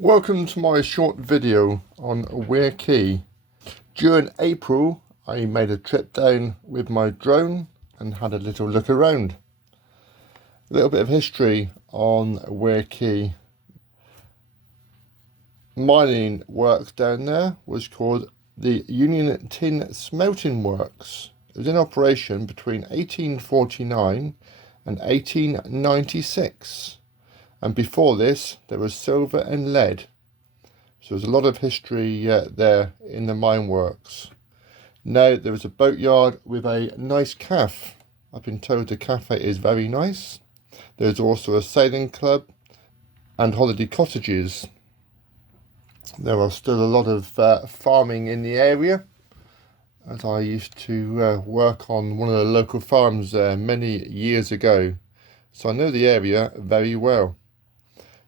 Welcome to my short video on Weir Quay. During April I made a trip down with my drone and had a little look around. A little bit of history on Weir Quay. Mining works down there was called the Union Tin Smelting Works. It was in operation between 1849 and 1896. And before this, there was silver and lead. So there's a lot of history there in the mine works. Now there is a boatyard with a nice cafe. I've been told the cafe is very nice. There's also a sailing club and holiday cottages. There are still a lot of farming in the area, as I used to work on one of the local farms there many years ago. So I know the area very well.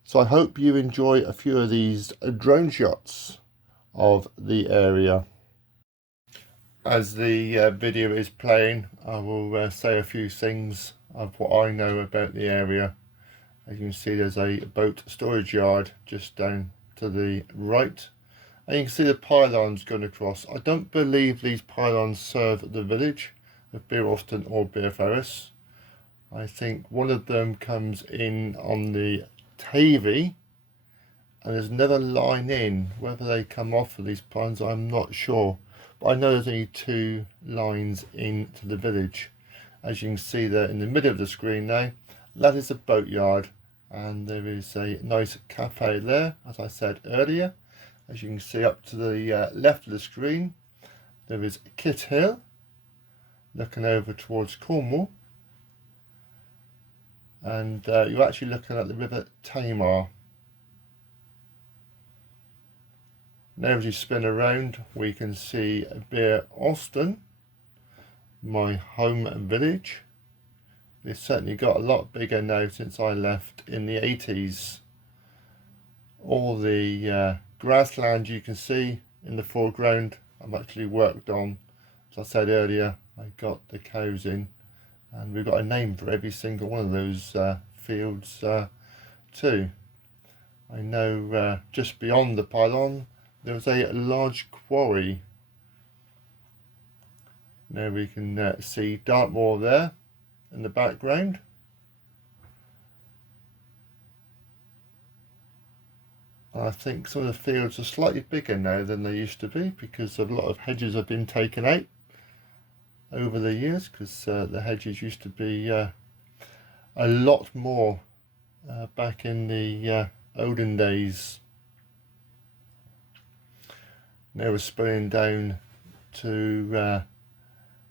So I hope you enjoy a few of these drone shots of the area. As the video is playing, I will say a few things of what I know about the area. As you can see, there's a boat storage yard just down to the right. And you can see the pylons going across. I don't believe these pylons serve the village of Bere Alston or Bere Ferris. I think one of them comes in on the Tavy, and there's another line in. Whether they come off of these pylons, I'm not sure, but I know there's only two lines into the village. As you can see there in the middle of the screen now, that is a boatyard, and there is a nice cafe there, as I said earlier. As you can see up to the left of the screen, there is Kit Hill looking over towards Cornwall. And you're actually looking at the River Tamar. Now as you spin around, we can see Bere Alston, my home village. It's certainly got a lot bigger now since I left in the 80s. All the grassland you can see in the foreground I've actually worked on. As I said earlier, I got the cows in. And we've got a name for every single one of those fields too. I know just beyond the pylon there was a large quarry. Now we can see Dartmoor there in the background. I think some of the fields are slightly bigger now than they used to be because a lot of hedges have been taken out over the years, because the hedges used to be a lot more back in the olden days. Now we're spinning down to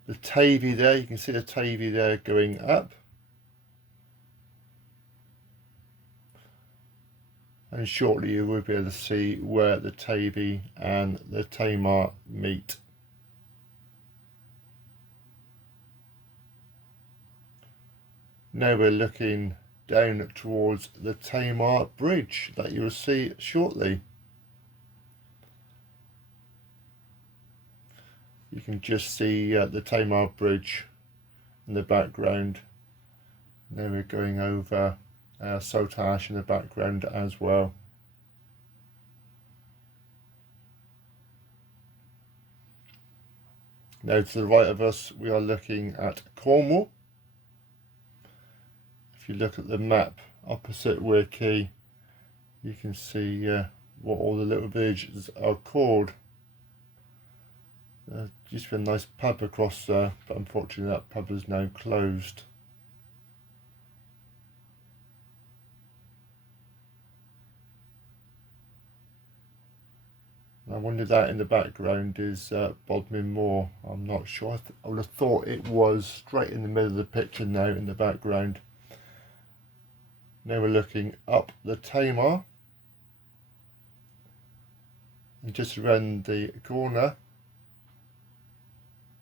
the Tavy there. You can see the Tavy there going up, and shortly you will be able to see where the Tavy and the Tamar meet. Now we're looking down towards the Tamar Bridge that you will see shortly. You can just see the Tamar Bridge in the background. Now we're going over Saltash in the background as well. Now to the right of us we are looking at Cornwall. If you look at the map opposite Weir Quay, you can see what all the little villages are called. Used to be a nice pub across there, but unfortunately that pub is now closed. I wonder if that in the background is Bodmin Moor. I'm not sure. I would have thought it was straight in the middle of the picture now in the background. Now we're looking up the Tamar, and just around the corner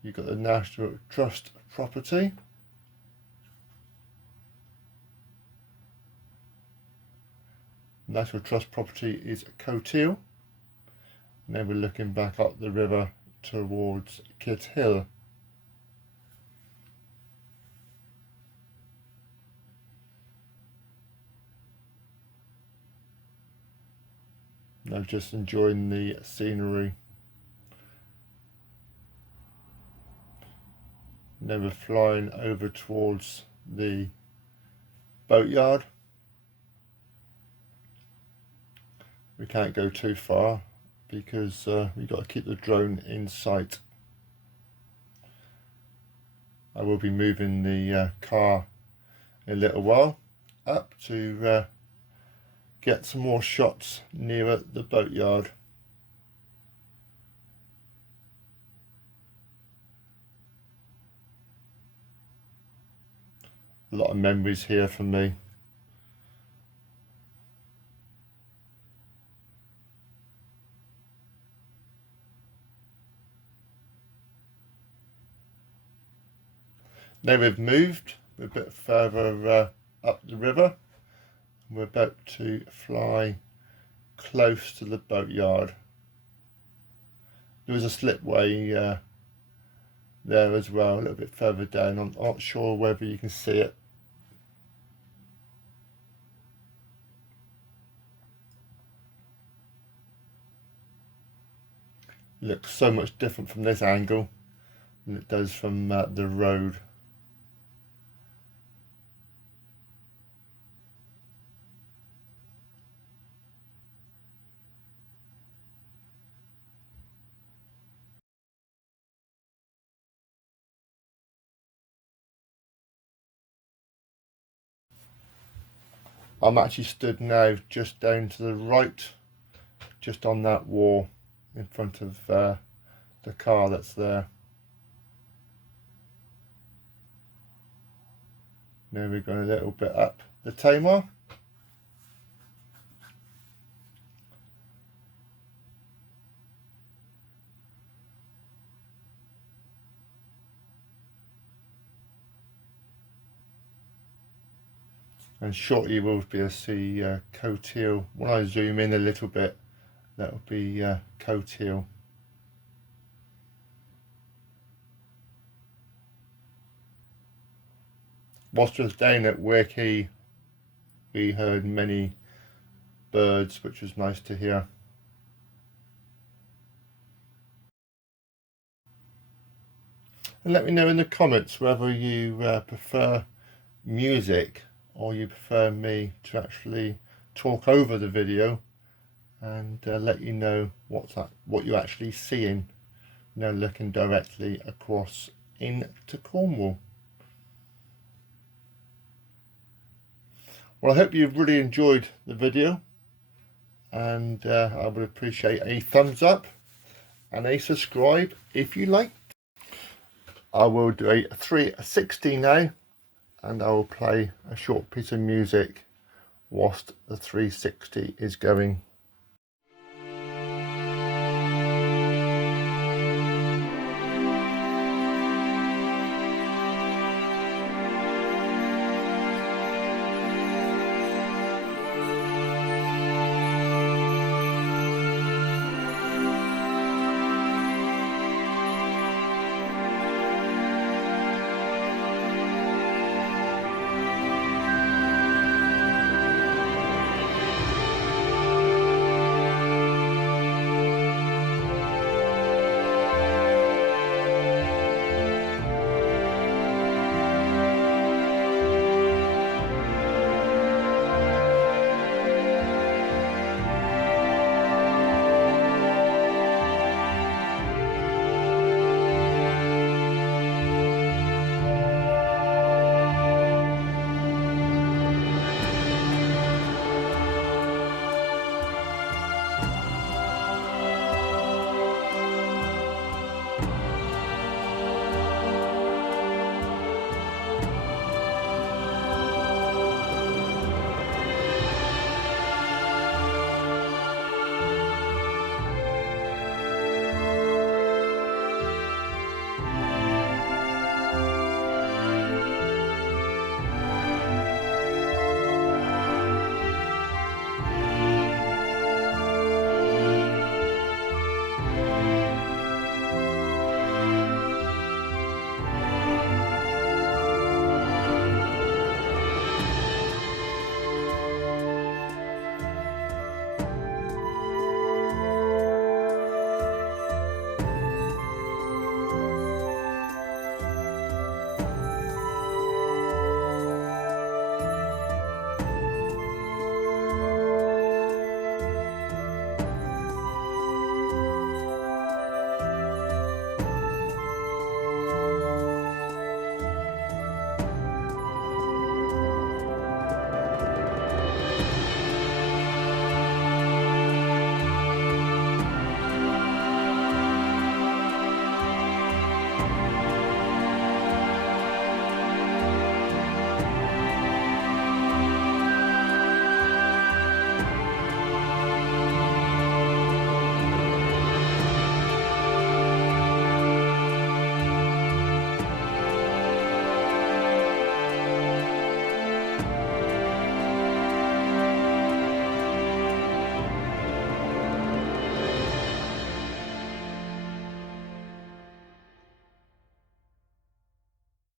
you've got the National Trust property. National Trust property is Coteal. Now we're looking back up the river towards Kit Hill. No, just enjoying the scenery. Never flying over towards the boatyard. We can't go too far because we've got to keep the drone in sight. I will be moving the car in a little while up to get some more shots nearer the boatyard. A lot of memories here for me. Now we've moved, we're a bit further up the river. We're about to fly close to the boatyard. There was a slipway there as well, a little bit further down. I'm not sure whether you can see it. It looks so much different from this angle than it does from the road. I'm actually stood now just down to the right, just on that wall in front of the car that's there. Now we're going a little bit up the Tamar. And shortly we'll be able to see Coat Hill. When I zoom in a little bit, that'll be Coat Hill. Whilst I was down at Weir Quay, we heard many birds, which was nice to hear. And let me know in the comments whether you prefer music or you prefer me to actually talk over the video and let you know what you're actually seeing, looking directly across into Cornwall. Well, I hope you've really enjoyed the video, and I would appreciate a thumbs up and a subscribe if you like. I will do a 360 now, and I will play a short piece of music whilst the 360 is going.